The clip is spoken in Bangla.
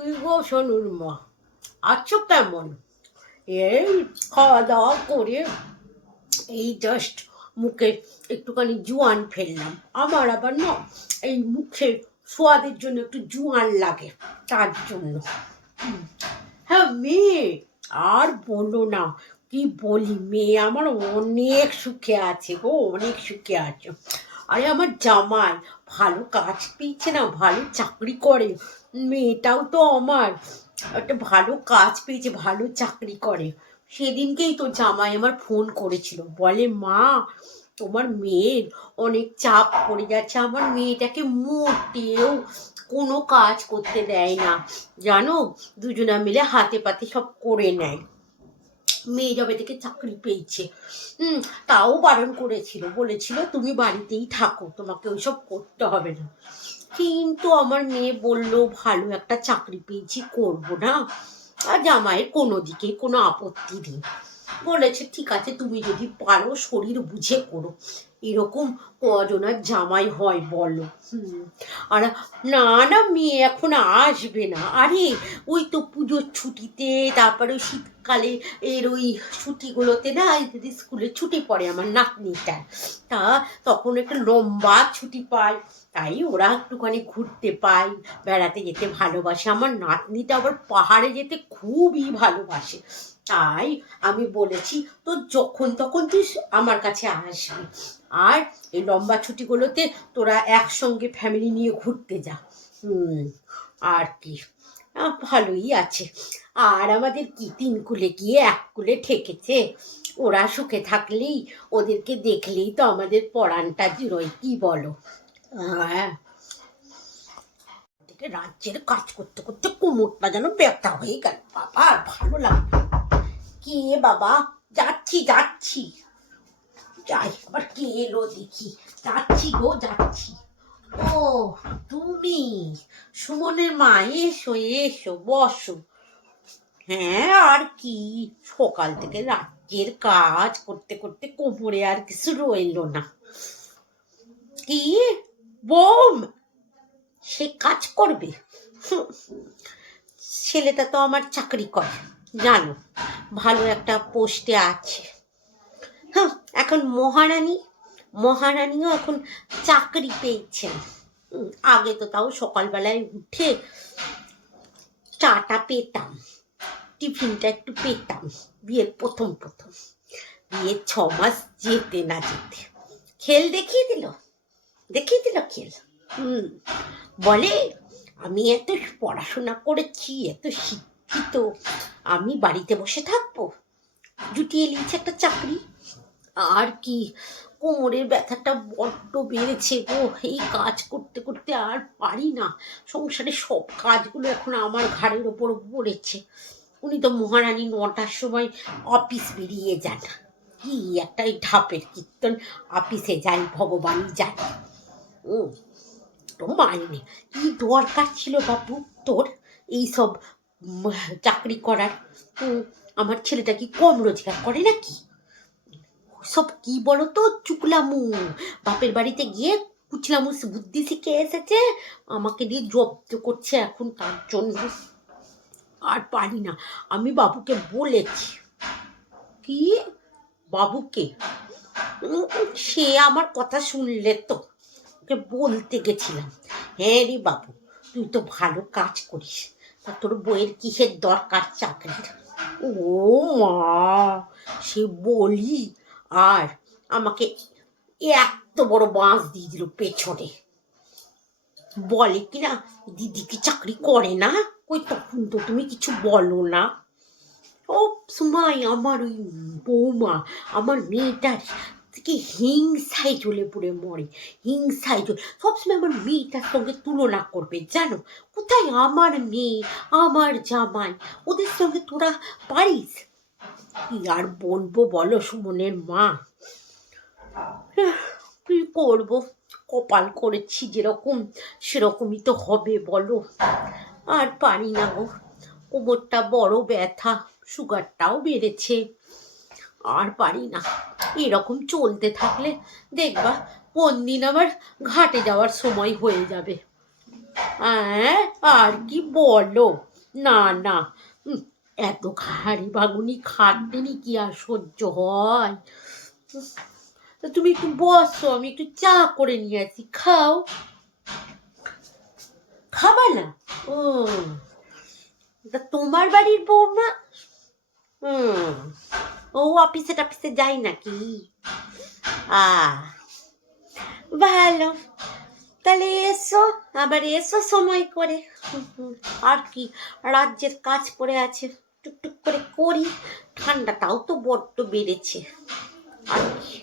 কি গো সোনুর মা, আছো কেমন? এই খাওয়া দাওয়া করে এই জাস্ট মুখে একটুখানি জোয়ান ফেললাম। আমার আবার না এই মুখের সোয়াদের জন্য একটু জোয়ান লাগে, তার জন্য। হ্যাঁ মেয়ে, আর বলো না, কি বলি, মেয়ে আমার অনেক সুখে আছে গো, অনেক সুখে আছে। আরে আমার জামাই ভালো কাজ পেয়েছে না, ভালো চাকরি করে। মেয়েটাও তো আমার একটা ভালো কাজ পেয়েছে, ভালো চাকরি করে। সেদিনকেই তো জামাই আমার ফোন করেছিল, বলে মা তোমার মেয়ের অনেক চাপ পড়ে যাচ্ছে, আমার মেয়েটাকে মোটেও কোনো কাজ করতে দেয় না জানো, দুজনা মিলে হাতে পাতে সব করে নেয়। মেয়ে যবে থেকে চাকরি পেয়েছে, তাও বারণ করেছিল, বলেছিল তুমি বাড়িতেই থাকো, তোমাকে ওইসব করতে হবে না। কিন্তু আমার মেয়ে বলল ভালো একটা চাকরি পেয়েছি, করবো না। আর জামাইয়ের কোনো দিকে কোনো আপত্তি নেই, বলেছে ঠিক আছে তুমি যদি পারো শরীর বুঝে করো। এরকম কজনার জামাই হয় বলো? আর না না, মেয়ে এখন আসবে না। আরে ওই তো পুজোর ছুটিতে, তারপরে শীতকালে এর ওই ছুটিগুলোতে না, স্কুলের ছুটি পড়ে আমার নাতনিটার, তা তখন একটু লম্বা ছুটি পায়, তাই ওরা একটুখানি ঘুরতে পায়, বেড়াতে যেতে ভালোবাসে। আমার নাতনিটা আবার পাহাড়ে যেতে খুবই ভালোবাসে, তাই আমি বলেছি তো যখন তখন তুই আমার কাছে আসবি, আর এই লম্বা ছুটিগুলোতে তোরা একসঙ্গে ফ্যামিলি নিয়ে ঘুরতে যা। আর কি, ভালোই আছে। আর আমাদের কি তিন কুলে গিয়ে এক কুলে ঠেকেছে, ওরা সুখে থাকলেই, ওদেরকে দেখলেই তো আমাদের পরাণটা জুড়োয়, কি বলো? হ্যাঁ, রাজ্যের কাজ করতে করতে কোমরটা যেন ব্যথা হয়ে গেল বাবা, আর ভালো লাগে। কে বাবা? যাচ্ছি যাচ্ছি, যাই, আবার কে এলো দেখি। যাচ্ছি গো যাচ্ছি। ও তুমি সুমনের মা, এসো এসো, বসো। হ্যাঁ আর কি, সকাল থেকে রাজ্যের কাজ করতে করতে কোমরে আর কিছু রইলো না। কি বোম, সে কাজ করবে? ছেলেটা তো আমার চাকরি করে জানো, ভালো একটা পোস্টে আছে। হ্যাঁ, এখন মহারানীও এখন চাকরি পেয়েছেন। আগে তো তাও সকালবেলায় উঠে চাটা পেতাম, টিফিনটা একটু পেতাম, বিয়ের প্রথম বিয়ের 6 মাস যেতে না যেতে খেল দেখিয়ে দিল খেল। বলে আমি এত পড়াশোনা করেছি, এত শিক্ষিত, আমি বাড়িতে বসে থাকবো? জুটিয়ে নিয়েছে একটা চাকরি। আর কি, কোমরের ব্যথাটা বড্ড বেড়েছে গো, এই কাজ করতে করতে আর পারি না। সংসারে সব কাজগুলো এখন আমার ঘাড়ের ওপর পড়েছে। উনি তো মহারানী 9টার সময় অফিস বেরিয়ে যান, কি একটা ঢাপের কীর্তন, অফিসে যাই ভগবানই জানে। তো মাইনে কি দরকার ছিল বাবু তোর এইসব চাকরি করার? আমার ছেলেটা কি কম রোজগার করে নাকি? সব কি বলো তো, চুকলামু, বাপের বাড়িতে গিয়ে কুচলামু বুদ্ধি শিখে এসেছে, আমাকে দিয়ে জব্দ করছে এখন, তার জন্য আর পারি না। আমি বাবুকে বলেছি। কি বাবুকে? সে আমার কথা শুনলে তো, ওকে বলতে গেছিলাম, হ্যাঁ রে বাবু তুই তো ভালো কাজ করিস, তা তোর বইয়ের কিসের দরকার চাকরির? ও মা, সে বলি, আর আমাকে এত বড় বাঁশ দিয়ে দিল পেছনে, বলে কিনা দিদি কি চাকরি করে না? ওই তখন তো তুমি কিছু বলো না। সব সময় আমার ওই বৌমা, আমার মেয়েটার থেকে হিংসায় জ্বলে পড়ে মরে, হিংসায় সবসময় আমার মেয়েটার সঙ্গে তুলনা করবে জানো। কোথায় আমার মেয়ে, আমার জামাই, ওদের সঙ্গে তোরা পারিস? কি আর বলবো বলো সুমনের মা, কি করবো, কপাল করেছি যেরকম সেরকমই তো হবে বলো। আর পারি না গো, কোমরটা বড় ব্যথা, সুগারটাও বেড়েছে, আর পারি না। এরকম চলতে থাকলে দেখবা কোন দিন আবার ঘাটে যাওয়ার সময় হয়ে যাবে। আর কি বলো, না না, এত হাঁড়ি বাগুনি খাটনি কি আর সহ্য হয়? তা তুমি একটু বসো, আমি একটু চা করে নিয়ে আসি, খাও। খাবা না? ও, তা তোমার বাড়ির বৌমা হুম ও অফিসে টাফিসে যায় নাকি? আ ভালো, তাহলে এসো, আবার এসো সময় করে। আর কি, রাজ্যের কাজ পড়ে আছে, টুকটুক করে করি। ঠান্ডাটাও তো বড্ড বেড়েছে। আর কি